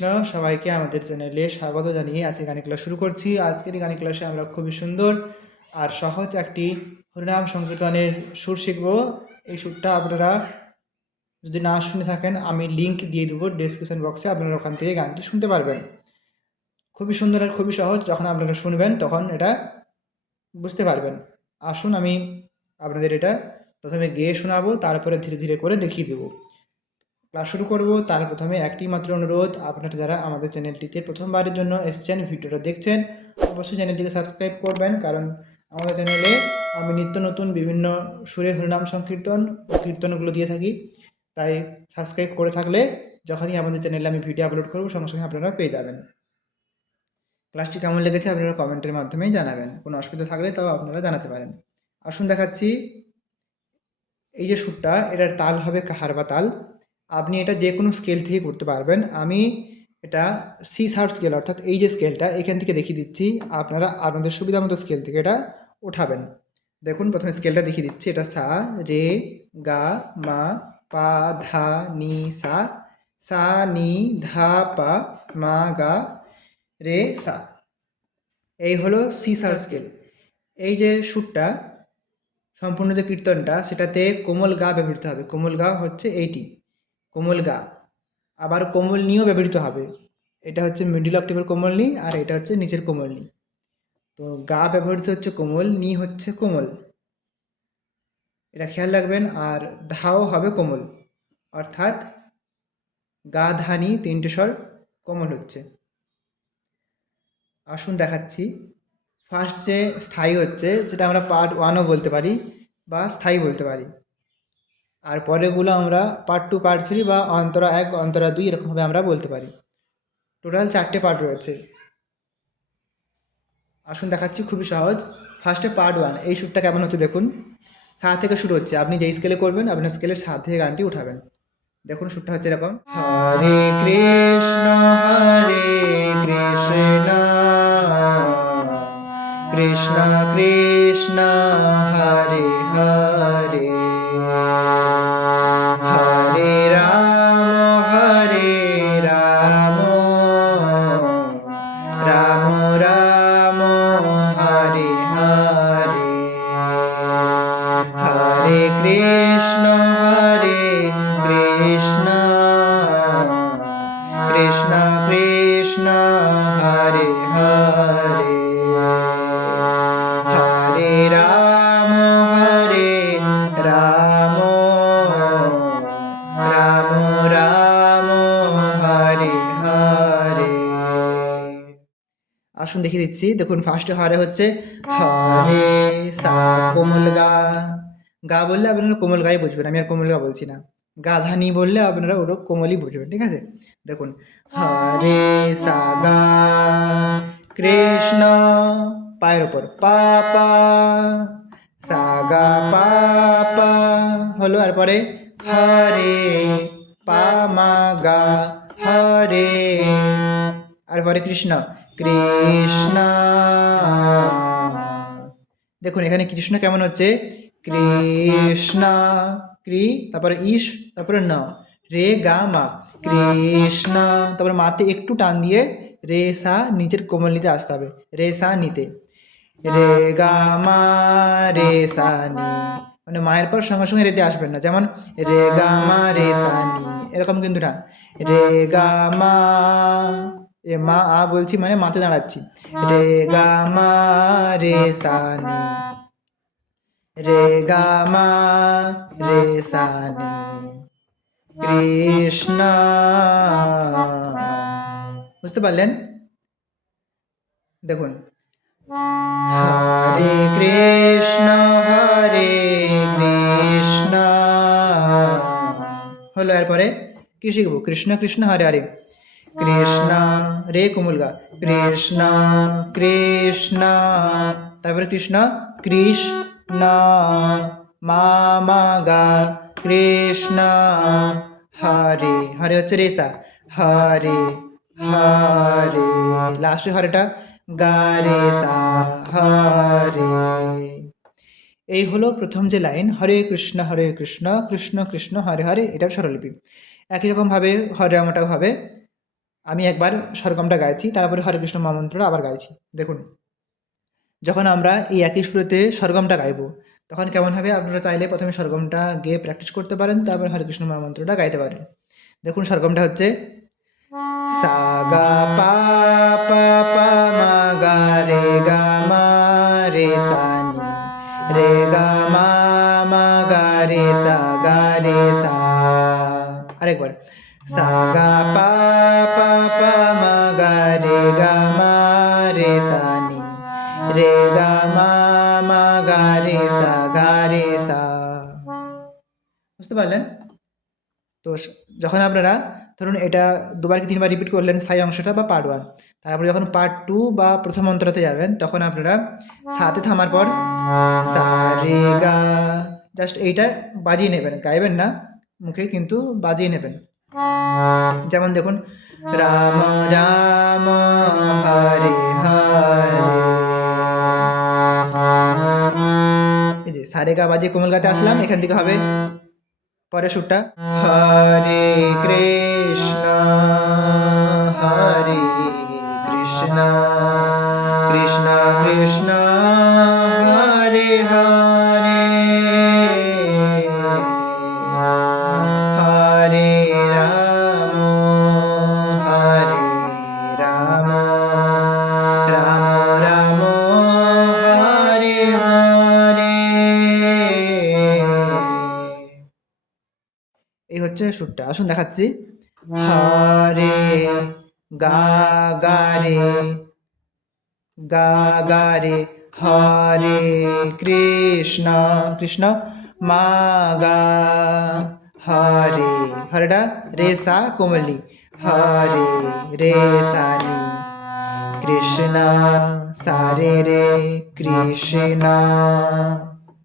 কৃষ্ণ, সবাইকে আমাদের চ্যানেলে স্বাগত জানিয়ে আজকে গানের ক্লাস শুরু করছি। আজকের গানের ক্লাসে আমরা খুবই সুন্দর আর সহজ একটি হরিনাম সংকীর্তনের সুর শিখব। এই সুরটা আপনারা যদি না শুনে থাকেন, আমি লিংক দিয়ে দেবো ডিসক্রিপশন বক্সে আপনারা ওখান থেকে গানটি শুনতে পারবেন। খুবই সুন্দর আর খুবই সহজ, যখন আপনারা শুনবেন তখন এটা বুঝতে পারবেন। আসুন আমি আপনাদের এটা প্রথমে গেয়ে শোনাবো, তারপরে ধীরে ধীরে করে দেখিয়ে দেবো। ক্লাস শুরু করব। তার প্রথমে একটি মাত্র অনুরোধ, আপনারা যারা আমাদের চ্যানেলটিতে প্রথমবারের জন্য এসছেন, ভিডিওটা দেখছেন, অবশ্যই চ্যানেলটিকে সাবস্ক্রাইব করবেন, কারণ আমাদের চ্যানেলে আমি নিত্য নতুন বিভিন্ন সুরে হরিনাম সংকীর্তন ও কীর্তনগুলো দিয়ে থাকি। তাই সাবস্ক্রাইব করে থাকলে যখনই আমাদের চ্যানেলে আমি ভিডিও আপলোড করব, সঙ্গে সঙ্গে আপনারা পেয়ে যাবেন। ক্লাসটি কেমন লেগেছে আপনারা কমেন্টের মাধ্যমেই জানাবেন। কোনো অসুবিধা থাকলে তাও আপনারা জানাতে পারেন। আসুন দেখাচ্ছি। এই যে সুরটা, এটার তাল হবে কাহার বা তাল? আপনি এটা যে কোনো স্কেল থেকে করতে পারবেন। আমি এটা সি শার্ট স্কেল অর্থাৎ এই যে স্কেলটা এখান থেকে দেখিয়ে দিচ্ছি। আপনারা আপনাদের সুবিধা মতো স্কেল থেকে এটা ওঠাবেন। দেখুন, প্রথমে স্কেলটা দেখিয়ে দিচ্ছি। এটা সা, রে, গা, মা, পা, ধা, নি, সা। সা, নি, ধা, পা, মা, গা, রে, সা। এই হলো সি শার্ট স্কেল এই যে সুরটা, সম্পূর্ণ যে কীর্তনটা, সেটাতে কোমল গা ব্যবহৃত হবে। কোমল গা হচ্ছে এইটি। কোমল গা। আবার কোমল নিও ব্যবহৃত হবে। এটা হচ্ছে মিডিল অক্টিভের কোমল নি, আর এটা হচ্ছে নিচের কোমল নি। তো গা ব্যবহৃত হচ্ছে কোমল, নি হচ্ছে কোমল। এটা খেয়াল রাখবেন, আর ধাও হবে কোমল। অর্থাৎ গা ধানি তিনটে স্বর কোমল হচ্ছে। আসুন দেখাচ্ছি। ফার্স্ট যে স্থায়ী হচ্ছে, সেটা আমরা পার্ট ওয়ানও বলতে পারি, বা স্থায়ী বলতে পারি। আর পরেরগুলো আমরা পার্ট টু পার্ট থ্রি বা অন্তরা এক, অন্তরা দুই এরকমভাবে আমরা বলতে পারি। টোটাল চারটে পার্ট রয়েছে। আসুন দেখাচ্ছি, খুবই সহজ। ফার্স্টে পার্ট ওয়ান এই সুরটা কেমন হচ্ছে দেখুন। সা থেকে শুরু হচ্ছে। আপনি যেই স্কেলে করবেন, আপনার স্কেলের সা থেকে গানটি উঠাবেন। দেখুন সুরটা হচ্ছে এরকম। হরে কৃষ্ণ হরে কৃষ্ণ। কৃষ্ণ কৃষ্ণ, হরে হরে। হরে দিচ্ছি। দেখুন ফার্স্টে হারে হচ্ছে হরে সা কোমল গা। গা বললে আপনারা কোমল গাই বুঝবেন আমি আর কোমল গা বলছি না। গাধানি বললে আপনারা ওটা কোমলই বুঝবেন ঠিক আছে? দেখুন হরে সা গা। কৃষ্ণ পায়ের ওপর পা পা। সা গা পা পা। হলো আর পরে হরে পা মা গা। হরে। আর পরে কৃষ্ণ। কৃষ্ণ। দেখুন, এখানে কৃষ্ণ কেমন হচ্ছে? কৃষ্ণ, কৃ, তারপরে ইস তারপরে ন, রে, গা, মা। কৃষ্ণ, তারপরে মাতে একটু টান দিয়ে রে, সা, নিচের কোমল নিতে আসতে হবে। রে, সা, নিতে। রে, গা, মা, রে, সা, নি। মানে মায়ের পর সঙ্গে সঙ্গে রেতে আসবেন না। যেমন রে, গা, মা, রে, সা, নি। এরকম কিন্তু না। রে, গা, মা এ মা আ বলছি মানে মাতে দাঁড়াচ্ছি। রে গা মা রে সা নি রে গা মা রে সা নি কৃষ্ণ। বুঝতে পারলেন? দেখুন। হরে কৃষ্ণ হরে কৃষ্ণ। হলো এরপরে কি শিখব? কৃষ্ণ কৃষ্ণ, হরে হরে। কৃষ্ণ, রে কুমুলগা, কৃষ্ণ কৃষ্ণ, তারপরে কৃষ্ণ কৃষ্ণ, মা মা, গা, কৃষ্ণ, হরে হরে হচ্ছে রেসা হরে হরে লাস্টে হরেটা, গা, রে, সা, হরে। এই হলো প্রথম যে লাইন, হরে কৃষ্ণ হরে কৃষ্ণ কৃষ্ণ কৃষ্ণ, হরে হরে এটার স্বরলিপি একই রকমভাবে, হরে আমটাও হবে আমি একবার সরগমটা গাইছি, তারপরে হরে কৃষ্ণ মহামন্ত্রটা আবার গাইছি। দেখুন, যখন আমরা এই একই সুরেতে সরগমটা গাইবো, তখন কেমন হবে? আপনারা চাইলে প্রথমে সরগমটা গেয়ে প্র্যাকটিস করতে পারেন, তারপর হরে কৃষ্ণ মহামন্ত্রটা গাইতে পারেন। দেখুন, সরগমটা হচ্ছে সা গা পা পা পা মা গা রে গা মা রে সা নি। রে গা মা মা গা রে সা গা রে সা। আরেকবার। সা গা পা পা রে গা মা গা রে সা গা রে সা বুঝতে পারলেন? তো যখন আপনারা ধরুন এটা দুবার কি তিনবার রিপিট করলেন সাই অংশটা বা পার্ট ওয়ান তারপরে যখন পার্ট টু বা প্রথম অন্তরাতে যাবেন, তখন আপনারা সাথে থামার পর সা রে গা। জাস্ট এইটা বাজিয়ে নেবেন, গাইবেন না, মুখে কিন্তু বাজিয়ে নেবেন। যেমন দেখুন, রাম রাম হরে সারে গা বাজে কোমল গাতে আসলাম এখান থেকে হবে পরে সুরটা। হরে কৃষ্ণ হরে কৃষ্ণ কৃষ্ণ কৃষ্ণ হরে হরে। হচ্ছে সুরটা। আসুন দেখাচ্ছি। হরে, গা গা, রে, গা গা, রে, হরে, কৃষ্ণ কৃষ্ণ, মা, গা, হরে, হরেটা রে, সা কোমলি হরে, রে সানি কৃষ্ণ সারে রে, কৃষ্ণ।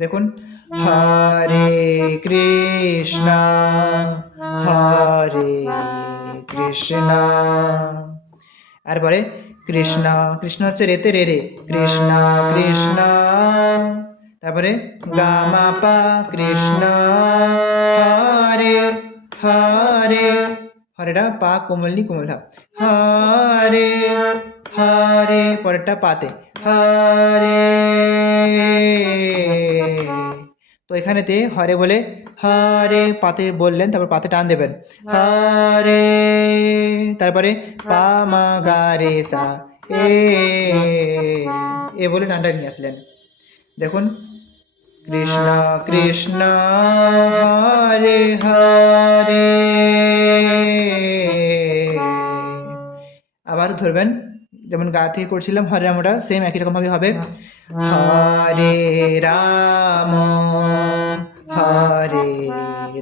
দেখুন হরে কৃষ্ণ হরে কৃষ্ণ। তারপরে কৃষ্ণ কৃষ্ণ হচ্ছে রেতে রে রে। কৃষ্ণ কৃষ্ণ। তারপরে, গামা পা, কৃষ্ণ। হরে হরে। হরেটা পা কোমলনি কোমল ধাপ। হরে হরে। পরেরটা পাতে। হরে। তো এখানেতে হরে বলে হরে পাতে বললেন তারপর পাতে টান দেবেন। হরে তারপরে পা মা গা রে সা এ। এ বলে টানটা নিয়ে আসলেন। দেখুন কৃষ্ণ কৃষ্ণ হরে হরে। আবার ধরবেন যেমন গা থেকে করছিলাম হরে আমরা সেম একই রকমভাবে হবে। হরে রাম হরে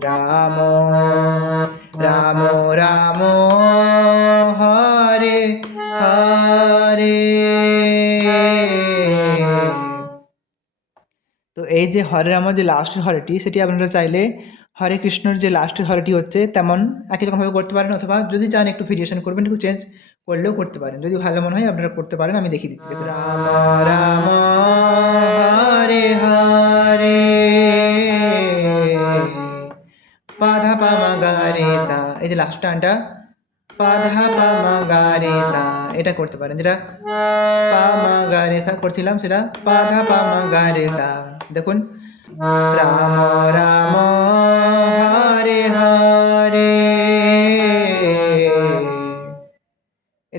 রাম রাম রাম, হরে হরে। তো এই যে হরে রাম যে লাস্টের হরেটি, সেটি আপনারা চাইলে হরে কৃষ্ণর যে লাস্টের হরেটি হচ্ছে তেমন একই রকমভাবে করতে পারেন অথবা যদি চান একটু ভেরিয়েশন করবেন, একটু চেঞ্জ করলেও করতে পারেন। যদি ভালো মনে হয় আপনারা করতে পারেন, আমি দেখিয়ে দিচ্ছি। দেখুন, রাম রাম, হরে পাধা পামা গা রে সা। এই যে লাস্ট টানটা। পাধা পামা গা রে সা। এটা করতে পারেন। যেটা পামা গা রে সা করছিলাম, সেটা পাধা পামা গা রে সা। দেখুন, রাম রাম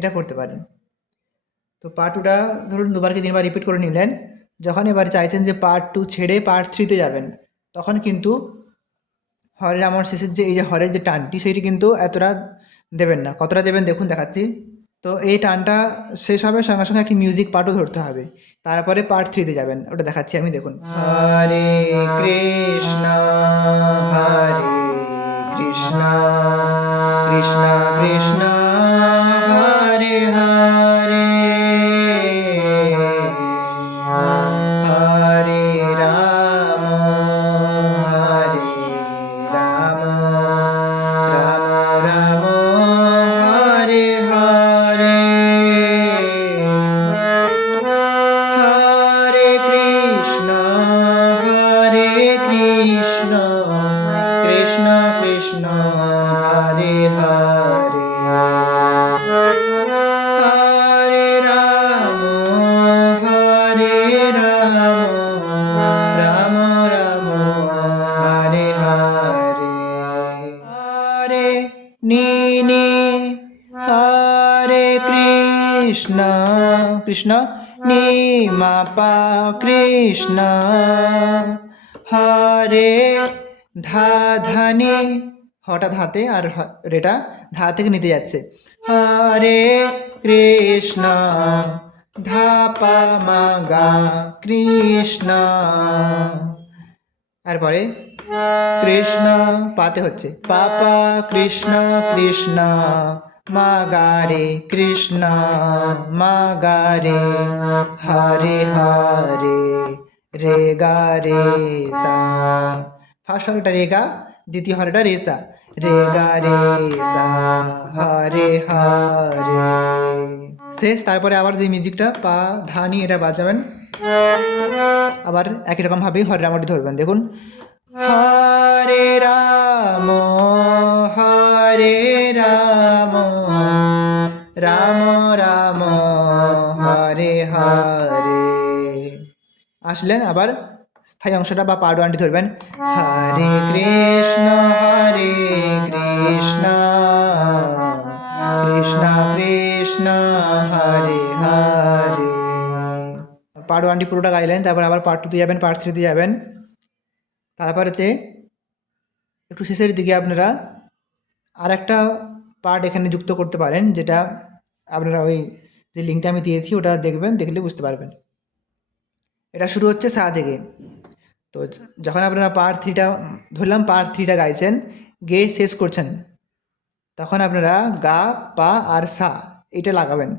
এটা করতে পারেন। তো পার্ট টুটা ধরুন দুবার কি তিনবার রিপিট করে নিলেন, যখন এবার চাইছেন যে পার্ট টু ছেড়ে পার্ট থ্রিতে যাবেন, তখন কিন্তু হরের আমার শেষের যে, এই যে হরের যে টানটি, সেটি কিন্তু এতটা দেবেন না। কতটা দেবেন দেখুন দেখাচ্ছি। তো এই টানটা শেষ হবে, সঙ্গে সঙ্গে একটি মিউজিক পার্টও ধরতে হবে। তারপরে পার্ট থ্রিতে যাবেন। ওটা দেখাচ্ছি আমি, দেখুন। হরে কৃষ্ণ হরে কৃষ্ণ কৃষ্ণ কৃষ্ণ। কৃষ্ণ কৃষ্ণ কৃষ্ণ হরে হরে হরে রাম হরে রাম রাম রাম হরে হরে হরে নীনি হরে কৃষ্ণ কৃষ্ণ নি মা পা কৃষ্ণ হরে ধা, ধানি। হঠাৎ হাতে আর রেটা ধা থেকে নিতে যাচ্ছে। হরে কৃষ্ণ ধা পা মা গা কৃষ্ণ তারপরে কৃষ্ণ পাতে হচ্ছে। পাপা কৃষ্ণ কৃষ্ণ। মা গারে কৃষ্ণ মা গারে হরে হরে। রে গা রে সা। ফার্স্ট হরটা রে গা, দ্বিতীয় হরটা রে সা। রে গা রে সা, হরে হরে। শেষ, তারপরে আবার যে মিউজিকটা, পা ধানি এটা বাজাবেন। আবার একই রকম ভাবেই হরে রামটি ধরবেন, দেখুন। হরে রাম হরে রাম রাম রাম, হরে হরে। আসলেন আবার স্থায়ী অংশটা বা পার্ট ওয়ানটি ধরবেন। হরে কৃষ্ণ হরে কৃষ্ণ কৃষ্ণ কৃষ্ণ হরে হরে। পার্ট ওয়ানটি পুরোটা গাইলেন তারপর আবার পার্ট টুতে যাবেন পার্ট থ্রিতে যাবেন। তারপরেতে একটু শেষের দিকে আপনারা আর একটা পার্ট এখানে যুক্ত করতে পারেন যেটা আপনারা ওই যে লিঙ্কটা আমি দিয়েছি ওটা দেখবেন দেখলে বুঝতে পারবেন। এটা শুরু হচ্ছে সা থেকে তো যখন আপনারা পার্ট থ্রিটা ধরলাম পার্ট থ্রিটা গাইছেন, গেয়ে শেষ করছেন, তখন আপনারা গা, পা আর সা এটা লাগাবেন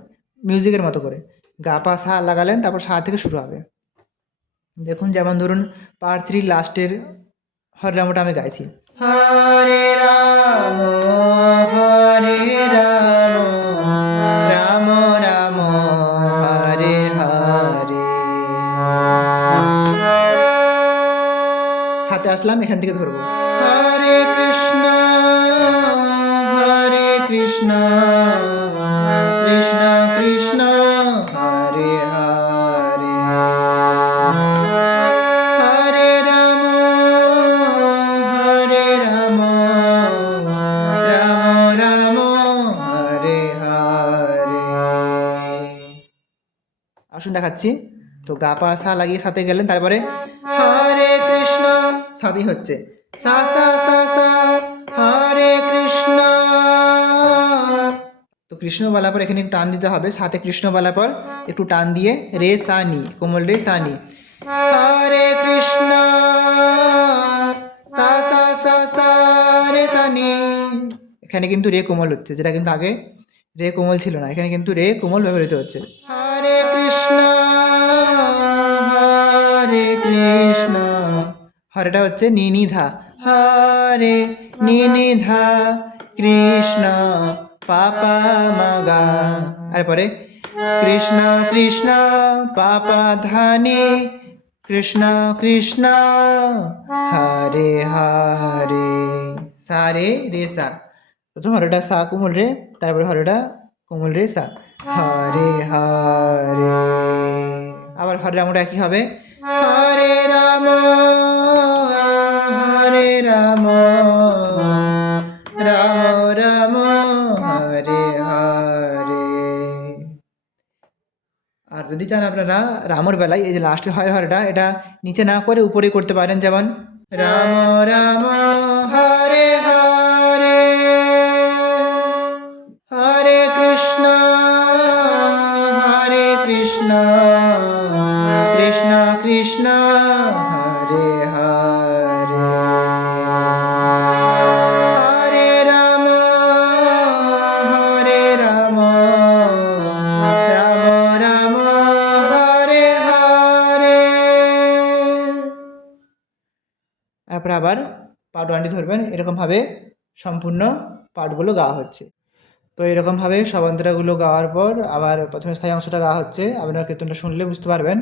মিউজিকের মতো করে। গা, পা, সা লাগালেন, তারপর সা থেকে শুরু হবে। দেখুন যেমন ধরুন পার্ট থ্রি লাস্টের হরে রামটা আমি গাইছি। হরে রাম হরে রাম। আসলাম এখান থেকে ধরবো। হরে কৃষ্ণ হরে কৃষ্ণ কৃষ্ণ কৃষ্ণ হরে হরে। হরে রাম হরে রাম রাম রাম হরে হরে। আসুন দেখাচ্ছি। তো গা পা সা লাগিয়ে সাথে গেলেন তারপরে কৃষ্ণ সাথেই হচ্ছে। সা সা সা সা, হরে কৃষ্ণ। তো কৃষ্ণ বলার পর এখানে একটু টান দিতে হবে। সাথে কৃষ্ণ বলার পর একটু টান দিয়ে রে, সা, নি, কোমল রে, সা, নি। হরে কৃষ্ণ। সা সা সা সা, রে, সা, নি। এখানে কিন্তু রে, কোমল হচ্ছে, যেটা কিন্তু আগে রে, কোমল ছিল না। এখানে কিন্তু রে, কোমল ব্যবহৃত হচ্ছে। হরে কৃষ্ণ। হরে কৃষ্ণ। হরেটা হচ্ছে নিনিধা। হরে নিনিধা, কৃষ্ণ পাপা মাগা। আর পরে কৃষ্ণ কৃষ্ণ পাপা ধানি। কৃষ্ণ কৃষ্ণ হরে হরে। সা রে সা। প্রথম হরেটা সা কোমল রে, তারপরে হরেটা কোমল রে সা। হরে হরে। আবার হরে রামটা একই হবে? হরে রাম। রাম রাম রাম হরে হরে আর যদি চান আপনারা রামর বেলায়, এই যে লাস্টের হরে হরেটা, এটা নিচে না করে উপরে করতে পারেন, যেমন রাম রাম, হরে হরে। ধরবেন এরকমভাবে সম্পূর্ণ পার্টগুলো গাওয়া হচ্ছে। তো এরকমভাবে সবান্তরাগুলো গাওয়ার পর আবার প্রথমে স্থায়ী অংশটা গাওয়া হচ্ছে। আপনারা কীর্তনটা শুনলে বুঝতে পারবেন।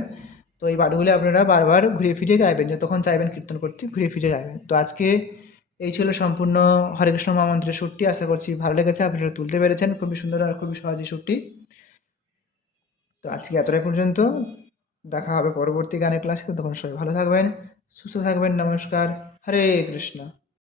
তো এই পাঠগুলো আপনারা বারবার ঘুরে ফিরে গাইবেন, যতক্ষণ চাইবেন কীর্তন করতে ঘুরে ফিরে গাইবেন। তো আজকে এই ছিল সম্পূর্ণ হরে কৃষ্ণ মহামন্ত্রের সুরটি। আশা করছি ভালো লেগেছে, আপনারা তুলতে পেরেছেন। খুবই সুন্দর আর খুবই সহজই সুরটি। তো আজকে এতটাই পর্যন্ত। দেখা হবে পরবর্তী গানের ক্লাসে। তো তখন সবাই ভালো থাকবেন, সুস্থ থাকবেন। নমস্কার। হরে কৃষ্ণ।